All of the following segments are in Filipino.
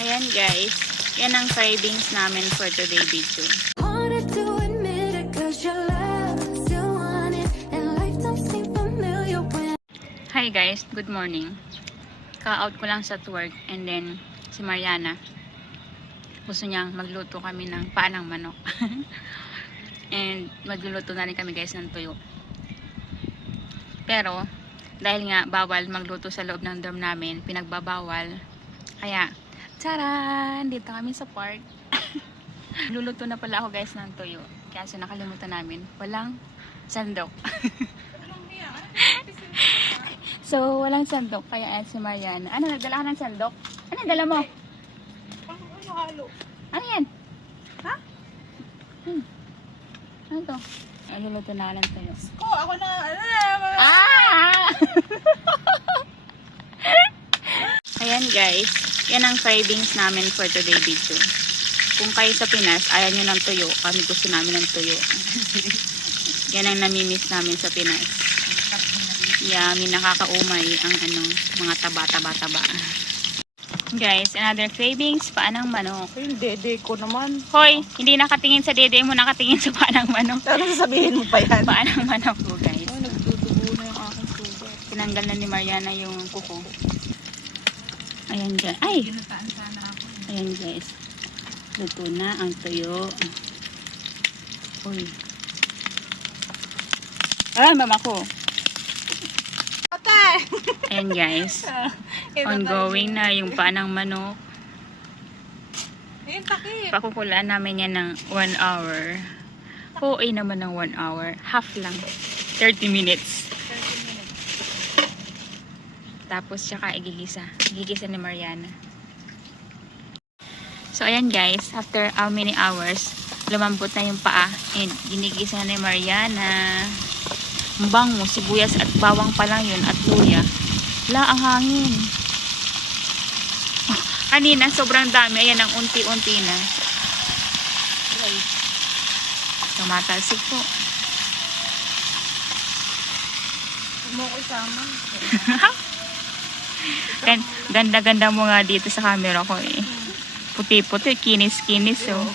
Ayan guys, yan ang cravings namin for today video. Hi guys, good morning. Ka-out ko lang sa work and then si Mariana gusto niyang magluto kami ng paanang manok. And magluluto na rin kami guys ng tuyo. Pero dahil nga bawal magluto sa loob ng dorm namin, pinagbabawal. Kaya tara, dito kami sa park. Luluto na pala ako guys ng tuyo. Kaya nakalimutan namin, walang sandok. So, walang sandok. Kaya ayan si Mariana. Ano, nagdala ka ng sandok? Ano dala mo? Halo. Ano yan? Ha? Ano to? Luluto na lang tayo. Ako na. Ah! Ayan guys. Yan ang cravings namin for today video. Kung kayo sa Pinas, ayaw nyo ng tuyo. Kami gusto namin ng tuyo. Yan ang namimiss namin sa Pinas. Yummy, nakakaumay ang mga taba-taba-taba. Guys, another cravings, paanang manok. Yung dede ko naman. Hoy, hindi nakatingin sa dede mo, nakatingin sa paanang manok. Ano sasabihin mo pa yan? Paanang manok ko guys. Ay, nagdudugo na yung aking sugar. Tinanggal na ni Mariana yung kuko. Ayan guys. Ay! Ginataan sana ako. Ayan guys. Luto na ang tuyo. Uy. Ay, mama ko. Patay! Ayan guys. Ongoing na yung paanang manok. Ayun, takip. Pakukulaan namin yan ng 1 hour. Oo, naman ng 1 hour. Half lang. 30 minutes. 30 minutes. Tapos tsaka igigisa. Igigisa ni Mariana. So ayan guys, after how many hours, lumambot na yung paa. And ginigisa ni Mariana. Ang bango, sibuyas at bawang pa lang yun at luya. La, ang hangin. Oh, kanina, sobrang dami. Ayan ang unti-unti na. Tumatalsik po. Huwag mo ko isama. Ganda-ganda mo nga dito sa camera ko eh. Puti-puti, kinis-kinis oh.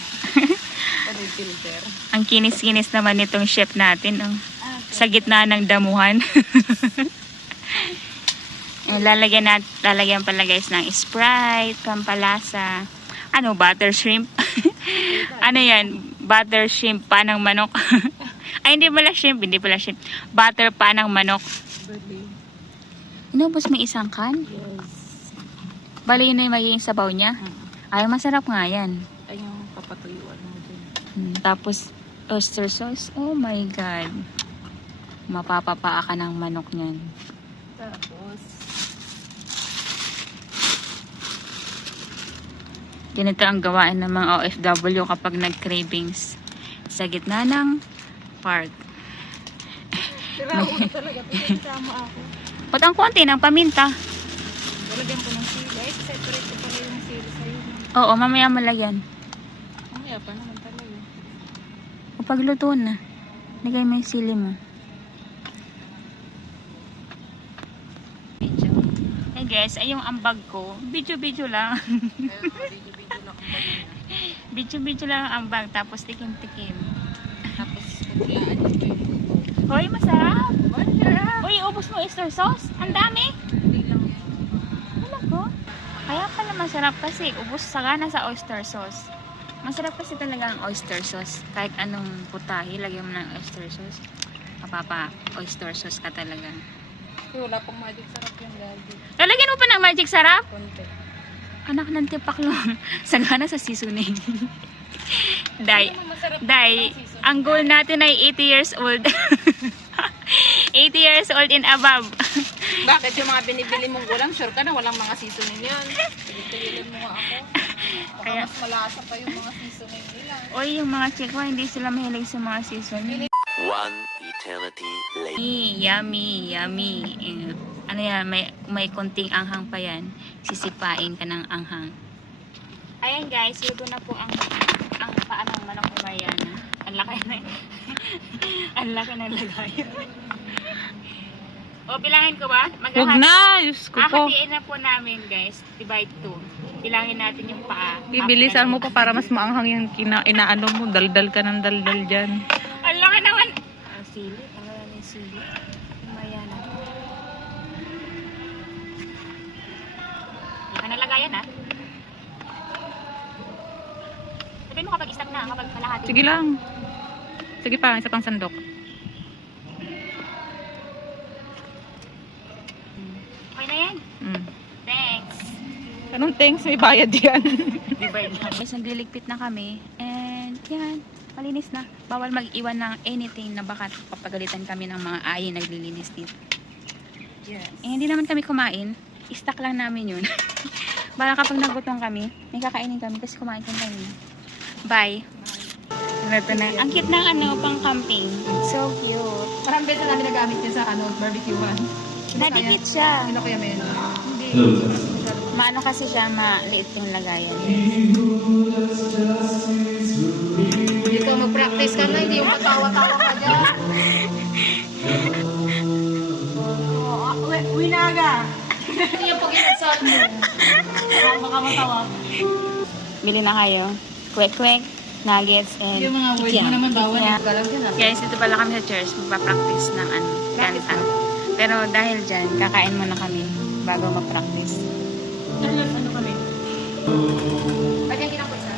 Filter. Ang kinis-kinis naman nitong chef natin oh. Sa gitna ng damuhan. Lalagyan pala guys ng Sprite, pampalasa. Ano, butter shrimp? Ano yan? Butter shrimp, panang manok. Ay, hindi pala shrimp. Butter panang manok. Inubos mo isang can? Yes. Bali yun na yung magiging sabaw niya. Ay, masarap nga yan. Ay, yung papatuyuan mo din. Tapos, oyster sauce. Oh my God. Mapapapaa ka ng manok niyan. Tapos, Ganito ang gawain ng mga OFW kapag nag-cravings. Sa gitna ng park. sira ko na talaga. Pinasama ako. Pat ang konti ng paminta. Lalagyan ko ng sili. Ay, separate ko pala yung sili sa'yo. Oo, mamaya malagyan. Mamaya pa naman talaga. Kapag luto na, lagay mo yung sili mo. Hey guys, ay yung ambag ko. Video-video lang. Video-video lang ang bagay. Video-video lang ang ambag. Tapos tikim-tikim. Tapos, paglaan yung buko. Hoy, masarap! Masarap! Uy, ubos mo oyster sauce? Ang dami! Hindi lang yan. Ano ko? Kaya pala masarap kasi ubos sagana sa oyster sauce. Masarap kasi talaga ang oyster sauce. Kahit anong putahe, lagyan mo ng oyster sauce. Mapapa oyster sauce ka talaga. Wala pang magic sarap yung lagi. Lalagyan mo pa ng magic sarap? Konti. Anak ng tipaklong. Sagana sa seasoning. Day, ang goal natin ay 80 years old. 80 years old and above. Bakit yung mga binibili mong ulam, sure ka na walang mga seasoning yan. Pilitin mo nga ako. Baka Kaya, mas malasa pa yung mga seasoning nila. oy, yung mga chikwa, hindi sila mahilig sa mga seasoning. One eternity later. Yummy, yummy. Ano yan, may konting anghang pa yan. Sisipain ka ng anghang. Ayan guys, luto na po ang paan ng manok ni Mariana. Ang laki na ang laki ng lagayan. O, bilangin ko ba? Huwag na! Diyos ko po. Hahatiin na po namin guys. Divide 2. Bilangin natin yung paa. Bibilisan mo pa para mas maanghang yung inaano mo. Daldal ka ng daldal dyan. Ang laki naman. Sili. Pangalan yung sili. Maya na. Hindi ka nalagayan ha. Sabi mo kapag stop na, kapag kalahati. Sige lang. Sige pa, isa pang sandok. Okay na yan. Thanks. Anong thanks? May bayad yan. Guys, nagliligpit na kami. And yan, malinis na. Bawal mag-iwan ng anything na baka papagalitan kami ng mga ayin naglilinis dito. Yes. Eh, hindi naman kami kumain. I-stack lang namin yun. Para kapag nagutom kami, may kakainin kami kasi kumain kami. Bye. Ito na. Ang cute ng pang camping. So cute. Parang beses namin nagamit yun sa barbecue-an. Nadikit siya. Ano kaya meron? Hindi. Maano kasi siya, maliit yung lagayan. Hindi ka mag-practice ka na, hindi yung matawa-tawa ka dyan. Winaga! Hindi yung pag-inagsan mo. Baka matawa. Bili na kayo. Kwek-kwek, nuggets, and Yung mga words mo naman bawal. Galang ka na. Guys, dito pala kami sa church. Magpa-practice ng kanta. Pero dahil dyan, kakain muna kami bago mag-practice. Ano kami? Lagyan kita po isa.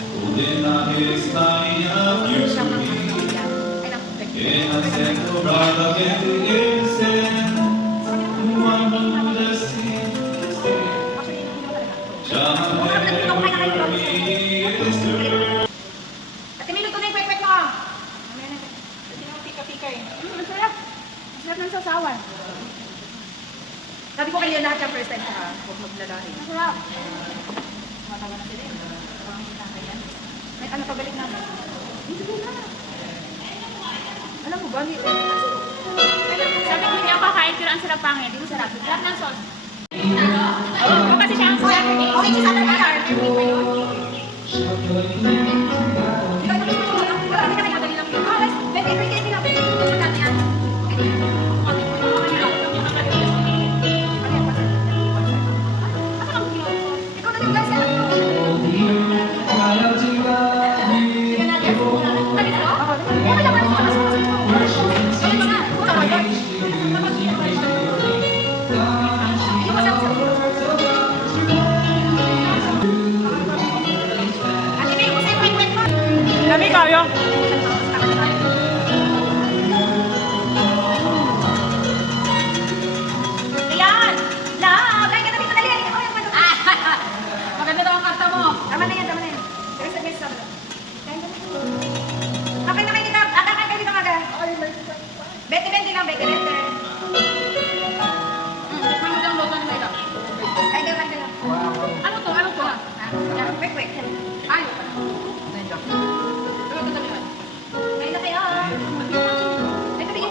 Ate Milo, ito na yung kwek-kwek mo. Pika-pika eh. Masarap. Masarap ng sasawan. Sabi ko kanina lahat yung first time ka, huwag maglalahi. Masarap. Matawa na sila eh. Parang kita ka yan. May ano pabalik namin. Hindi na. Alam mo ba, Sabi ko hindi ako kakain, pero ang sarap pangit. Hindi ko sarap. Sarap ng sauce. Oo, kasi siya ang sarap. okay, siya sana na. Kami kayo. Ayan! Lagay ka na dito, dali! Maganda daw ang karta mo. Tama na yan, tama na yan. There is a mess up. Okay na kayo dito. Kakay kayo dito kaga. Bete-bete lang, bete-bete. Ano daw lotan na ito? Kaya lang. Ano to? Ano to? Yan, quick. Ayaw pa na. Kaya na kayo. Ito rin.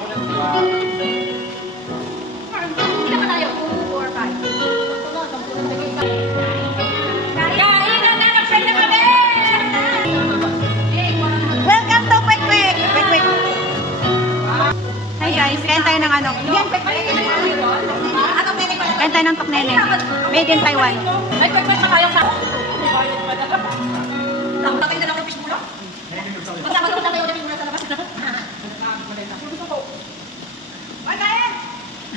Ilan ka tayo? 2, 4, 5. Welcome to Quick Quick! Quick Quick! Hi guys, kain tayo ng ano. Yan, Quick Quick! Anong nene pala? Kain tayo ng toknene. Made in Taiwan. Ay, Quick Quick, makayang sa... Takot na lang yung fishbowl? Magsama ko tayo yung fishbowl sa labas. Gusto ko. Ay, kain!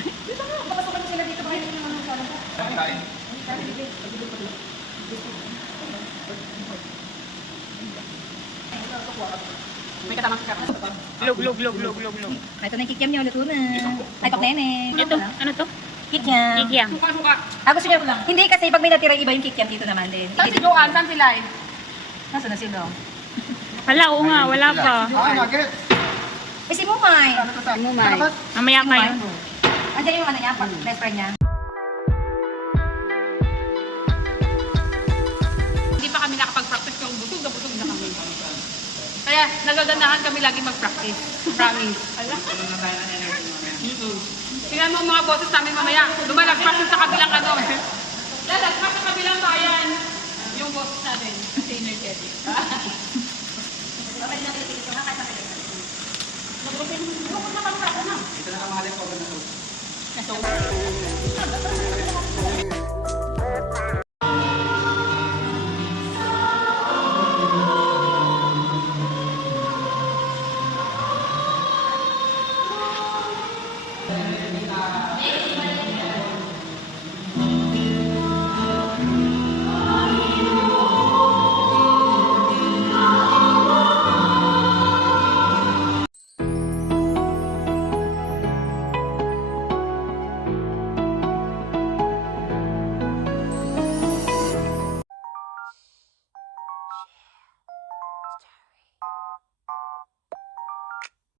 Dito ka, papasukan sila dito. Bakit yung mga nasa labas? Kain. May katamang kakap. Lug. Ito na yung kikiam niyo, luto na. Ay, paknene. Ito, ano to? Kikiam. Kikiam. Suka. Gusto niyo lang. Hindi kasi pag may natira iba yung kikiam dito naman din. Saan si Joanne? Saan sila eh? Nasaan na sila? Hala, oo nga, wala pa. Eh, si Mumay. Mumay. Mamaya kayo. Andiyan yung ano niya, best friend niya. Hindi pa kami nakapag-practice kung busog na kami. Kaya nagaganahan kami lagi mag-practice. Promise. Tingnan mo ang mga boses namin mamaya. Lumalagpas yung sa kabilang ano. Lalagpas sa kabilang bayan. Yung boses natin. Kasi energetic. Bakit natin ito? Nakakasakit. Nagpapin mo na kami na.